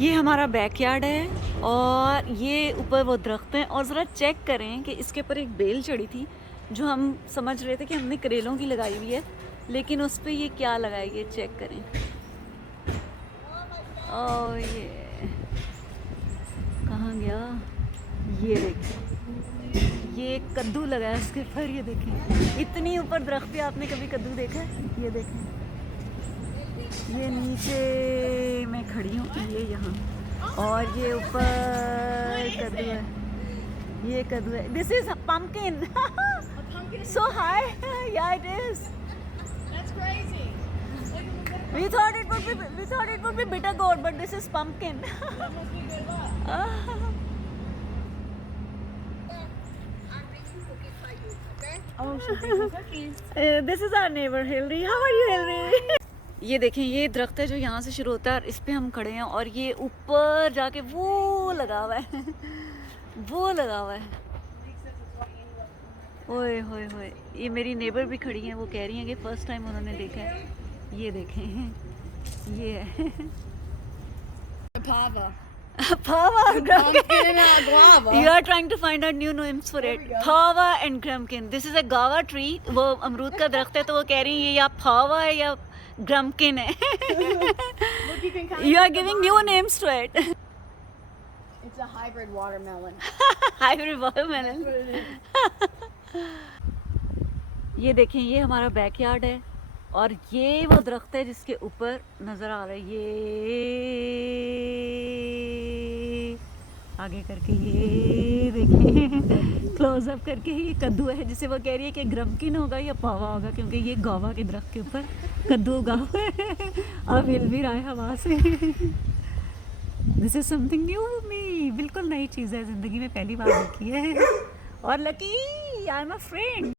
ये हमारा बैकयार्ड है और ये ऊपर वो दरख्त हैं और ज़रा चेक करें कि इसके ऊपर एक बेल चढ़ी थी जो हम समझ रहे थे कि हमने करेलों की लगाई हुई है, लेकिन उस पर ये क्या लगाई है चेक करें। ओह ये कहाँ गया, ये देखिए ये कद्दू लगा है इसके ऊपर, ये देखें इतनी ऊपर दरख्त पे आपने कभी कद्दू देखा है? ये देखें ये नीचे मैं खड़ी हूँ, ये यहाँ और ये ऊपर कद्दू है, ये कद्दू है। This is pumpkin so high, yeah it is. We thought it would be bitter gourd, but this is pumpkin. Oh, she brings cookies. This is our neighbor Hilary. How are you, Hilary? ये देखें ये दरख्त है जो यहाँ से शुरू होता है और इस पे हम खड़े हैं और ये ऊपर जाके वो लगा हुआ है वो लगा हुआ है। ओए होए होए, ये मेरी नेबर भी खड़ी हैं, वो कह रही हैं कि फर्स्ट टाइम उन्होंने देखा है। ये देखें ये है Pava. Pava, Pumpkin and a guava. You are trying to find out new names for it. Pava and grumpkin. This is a guava tree. वो अमरूद का दरख्त है, तो वो कह रही है ये या pava है या grumpkin है। Look, you can kind You are giving new names to it. It's a hybrid watermelon. Hybrid watermelon. ये देखें ये हमारा बैकयार्ड है और ये वो दरख्त है जिसके ऊपर नज़र आ रहा है, ये आगे करके ये देखें क्लोज अप करके ये कद्दू है जिसे वो कह रही है कि ग्रम्किन होगा या पावा होगा, क्योंकि ये गावा के दरख्त के ऊपर कद्दू उगा हुआ है। अब हिल भी रहा है हवा से। दिस इज समथिंग न्यू मी, बिल्कुल नई चीज़ है, ज़िंदगी में पहली बार देखी है। और lucky I am a friend.